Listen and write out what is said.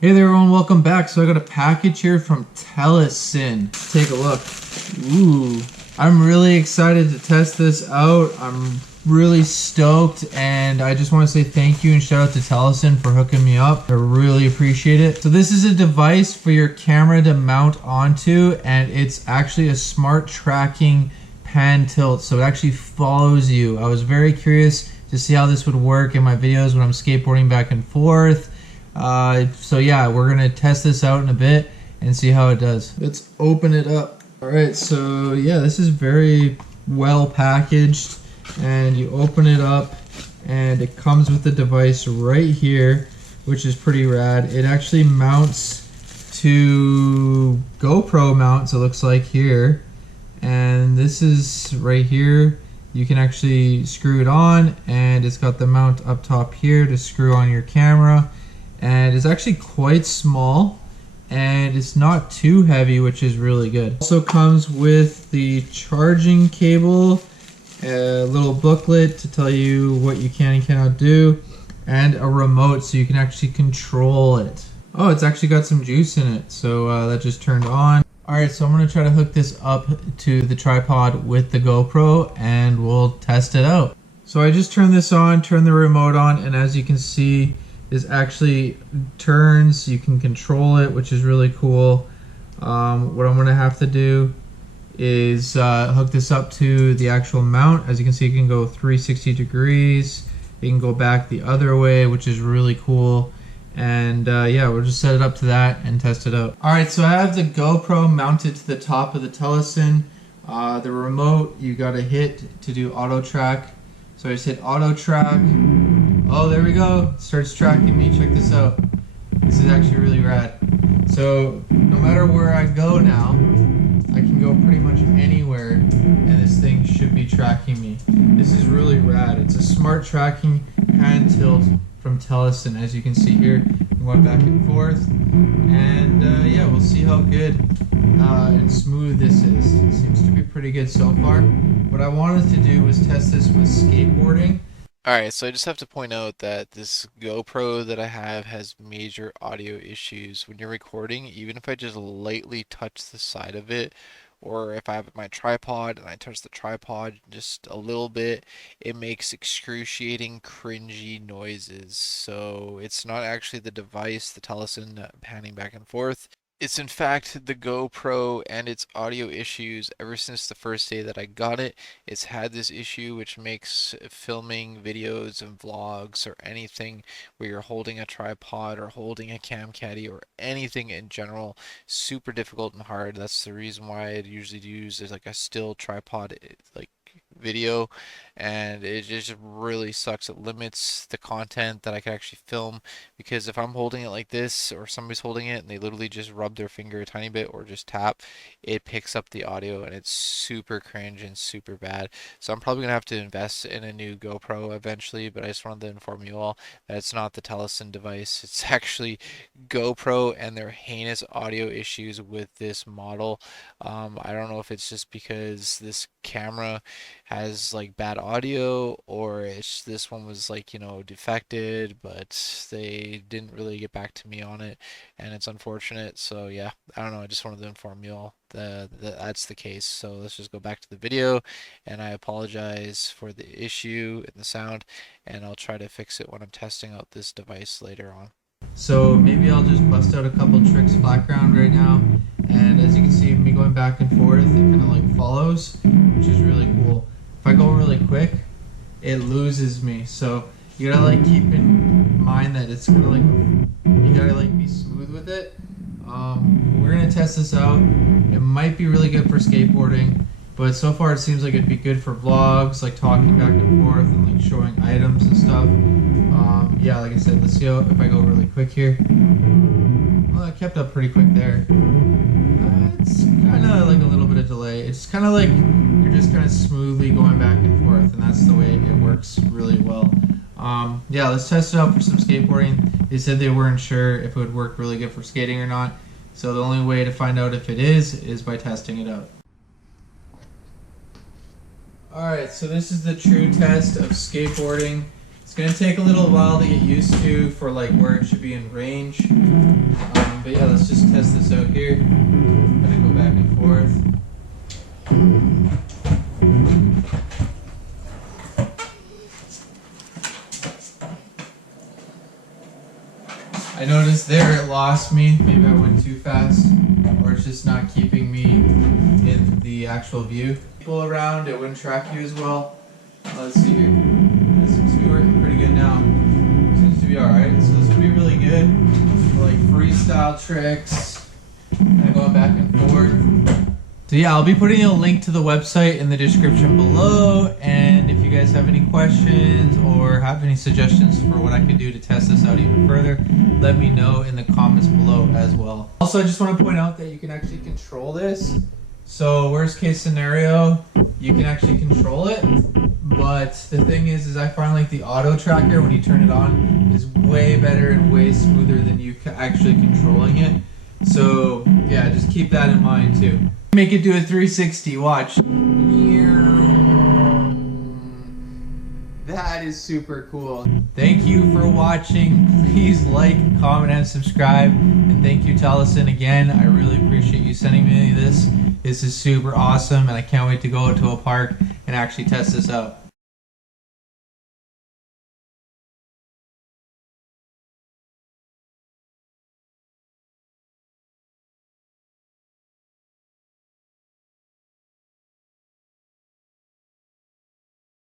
Hey there everyone, welcome back. So I got a package here from Telesin. Take a look. Ooh, I'm really excited to test this out. I'm really stoked, and I just want to say thank you and shout out to Telesin for hooking me up. I really appreciate it. So this is a device for your camera to mount onto, and it's actually a smart tracking pan tilt, so it actually follows you. I was very curious to see how this would work in my videos when I'm skateboarding back and forth. So yeah, we're gonna test this out in a bit and see how it does. Let's open it up. All right, so yeah, this is very well packaged, and you open it up and it comes with the device right here, which is pretty rad. It actually mounts to GoPro mounts, it looks like here, and this is right here. You can actually screw it on, and it's got the mount up top here to screw on your camera. And it's actually quite small, and it's not too heavy, which is really good. Also comes with the charging cable, a little booklet to tell you what you can and cannot do, and a remote so you can actually control it. Oh, it's actually got some juice in it, so that just turned on. Alright, so I'm going to try to hook this up to the tripod with the GoPro, and we'll test it out. So I just turned this on, turned the remote on, and as you can see, this actually turns. You can control it, which is really cool. What I'm going to have to do is hook this up to the actual mount. As you can see, it can go 360 degrees. It can go back the other way, which is really cool. And yeah, we'll just set it up to that and test it out. Alright, so I have the GoPro mounted to the top of the Telesin. The remote you gotta hit to do auto track. So I just hit auto track. Oh, there we go. It starts tracking me. Check this out. This is actually really rad. So no matter where I go now, I can go pretty much anywhere, and this thing should be tracking me. This is really rad. It's a smart tracking hand tilt from Telesin. As you can see here, I'm going back and forth, and yeah, we'll see how good and smooth this is. It seems to be pretty good so far. What I wanted to do was test this with skateboarding. Alright, so I just have to point out that this GoPro that I have has major audio issues. When you're recording, even if I just lightly touch the side of it, or if I have my tripod and I touch the tripod just a little bit, it makes excruciating, cringy noises. So it's not actually the device, the Telesin panning back and forth. It's in fact the GoPro and its audio issues. Ever since the first day that I got it, it's had this issue which makes filming videos and vlogs or anything where you're holding a tripod or holding a cam caddy or anything in general super difficult and hard. That's the reason why I usually use is like a still tripod like video, and it just really sucks. It limits the content that I can actually film, because if I'm holding it like this or somebody's holding it and they literally just rub their finger a tiny bit or just tap, it picks up the audio and it's super cringe and super bad. So I'm probably gonna have to invest in a new GoPro eventually, but I just wanted to inform you all that it's not the Telesin device. It's actually GoPro and their heinous audio issues with this model. I don't know if it's just because this camera has like bad audio, or it's this one was like, defected, but they didn't really get back to me on it, and it's unfortunate. So yeah, I don't know, I just wanted to inform you all that that's the case. So let's just go back to the video, and I apologize for the issue in the sound, and I'll try to fix it when I'm testing out this device later on. So maybe I'll just bust out a couple tricks background right now. And as you can see, me going back and forth, it kind of like follows, which is really cool. If I go really quick, it loses me. So you gotta like keep in mind that it's kind of like, you gotta like be smooth with it. We're gonna test this out. It might be really good for skateboarding, but so far it seems like it'd be good for vlogs, like talking back and forth and like showing items and stuff. Yeah, like I said, let's see how, if I go really quick here. Well, I kept up pretty quick there. It's kind of like a little bit of delay. It's kind of like you're just kind of smoothly going back and forth, and that's the way it works really well. Yeah, let's test it out for some skateboarding. They said they weren't sure if it would work really good for skating or not, so the only way to find out if it is by testing it out. Alright, so this is the true test of skateboarding. It's gonna take a little while to get used to for like where it should be in range. But yeah, let's just test this out here. Gonna go back and forth. I noticed there it lost me. Maybe I went too fast, or it's just not keeping me in the actual view. People around, it wouldn't track you as well. Let's see here. It seems to be working pretty good now. Seems to be alright. So this would be really good for like freestyle tricks. Kind of going back and forth. So yeah, I'll be putting a link to the website in the description below, and if you guys have any questions or have any suggestions for what I could do to test this out even further, let me know in the comments below as well. Also, I just want to point out that you can actually control this. So worst case scenario, you can actually control it, but the thing is I find like the auto tracker when you turn it on is way better and way smoother than you actually controlling it. So yeah, just keep that in mind too. Make it do a 360, watch. That is super cool. Thank you for watching. Please like, comment, and subscribe. And thank you, Telesin, again. I really appreciate you sending me this. This is super awesome, and I can't wait to go to a park and actually test this out.